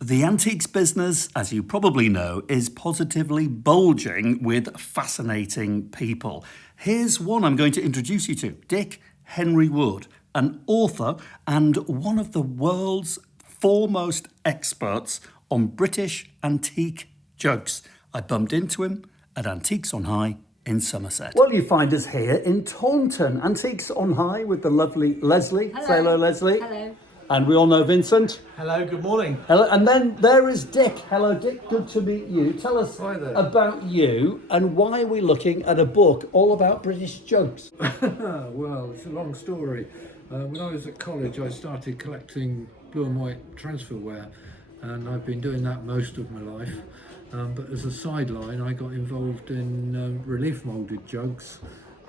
The antiques business, as you probably know, is positively bulging with fascinating people. Here's one I'm going to introduce you to, Dick Henrywood, an author and one of the world's foremost experts on British antique jugs. I bumped into him at Antiques on High in Somerset. Well, you find us here in Taunton, Antiques on High with the lovely Leslie. Hello. Say hello, Leslie. Hello. And we all know Vincent. Hello, good morning. Hello, and then there is Dick. Hello, Dick. Good to meet you. Tell us about you and why are we looking at a book all about British jugs? Well, it's a long story. When I was at college, I started collecting blue and white transferware, and I've been doing that most of my life. But as a sideline, I got involved in relief moulded jugs.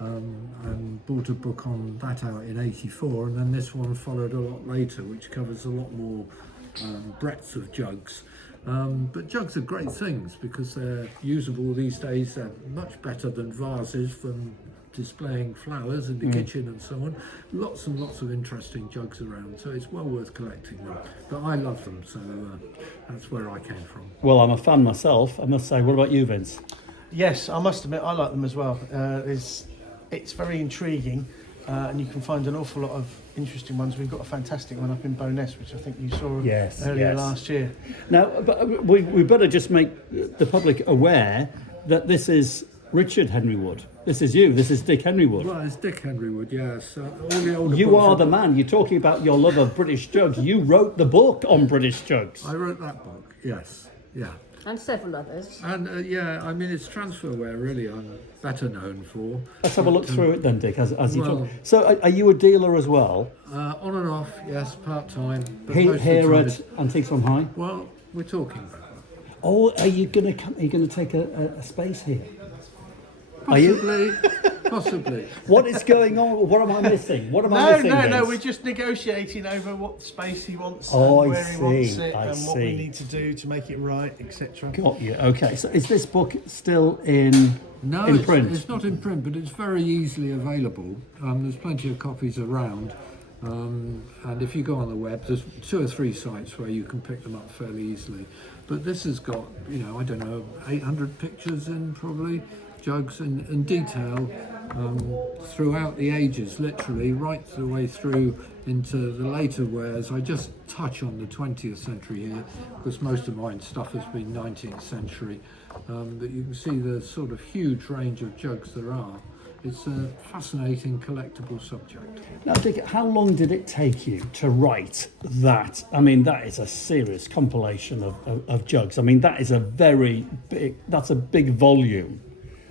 And bought a book on that out in '84, and then this one followed a lot later, which covers a lot more breadth of jugs. But jugs are great things because they're usable these days. They're much better than vases for displaying flowers in the kitchen and so on. Lots and lots of interesting jugs around, so it's well worth collecting them. But I love them, so that's where I came from. Well, I'm a fan myself, I must say. What about you, Vince? Yes, I must admit I like them as well. It's very intriguing, and you can find an awful lot of interesting ones. We've got a fantastic one up in Bowness, which I think you saw earlier last year. Now, but we better just make the public aware that this is Richard Henrywood. This is you. This is Dick Henrywood. Well, it's Dick Henrywood, yes. All the older You books are the man. You're talking about your love of British jugs. You wrote the book on British jugs. I wrote that book, yes, yeah. And several others. And I mean, it's transferware really I'm better known for. Let's have a look through it then, Dick, as you well, talk. So are you a dealer as well? On and off, yes, part-time. But Here at Antiques on High? Well, we're talking about that. Oh, are you going to take a space here? Possibly, possibly. What is going on? What am I missing? What am I missing? No, Vince? we're just negotiating over what space he wants, Oh, and I where he wants see, it, I and what we see. need to do to make it right, etc. Got you. Okay. So is this book still in print? It's not in print, but it's very easily available. There's plenty of copies around. And if you go on the web, there's 2 or 3 sites where you can pick them up fairly easily. But this has got, 800 pictures in probably, jugs in detail throughout the ages, literally right the way through into the later wares. I just touch on the 20th century here because most of my stuff has been 19th century. But you can see the sort of huge range of jugs there are. It's a fascinating collectible subject. Now, Dick, how long did it take you to write that? I mean, that is a serious compilation of jugs. I mean, that is that's a big volume.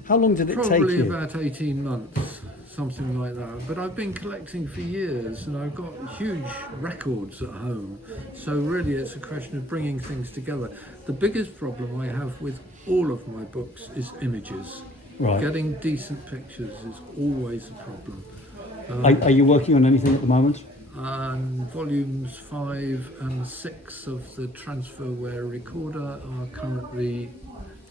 How long did it take you? Probably about 18 months, something like that. But I've been collecting for years and I've got huge records at home. So really it's a question of bringing things together. The biggest problem I have with all of my books is images. Right. Getting decent pictures is always a problem. Are you working on anything at the moment? And volumes 5 and 6 of the transferware recorder are currently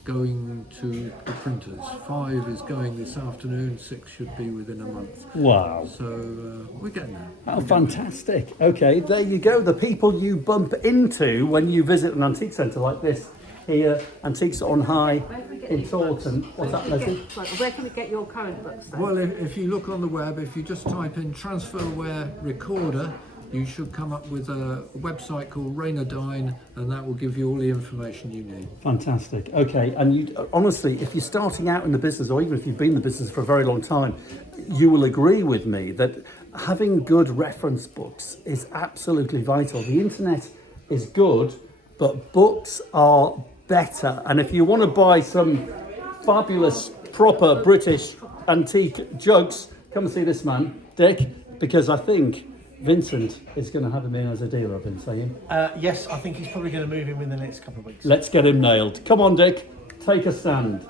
going to the printers. 5 is going this afternoon, 6 should be within a month. Wow. So we're getting there. Oh, fantastic. Okay, there you go. The people you bump into when you visit an antique centre like this here, Antiques on High in Taunton. What's that, Leslie? Where can we get your current books then? Well, if you look on the web, if you just type in transferware recorder, you should come up with a website called Raynadine, and that will give you all the information you need. Fantastic. Okay, and you honestly, if you're starting out in the business, or even if you've been in the business for a very long time, you will agree with me that having good reference books is absolutely vital. The internet is good, but books are better. And if you want to buy some fabulous, proper British antique jugs, come and see this man, Dick, because I think Vincent is going to have him in as a dealer, I've been saying. Yes, I think he's probably going to move in the next couple of weeks. Let's get him nailed. Come on, Dick, take a stand.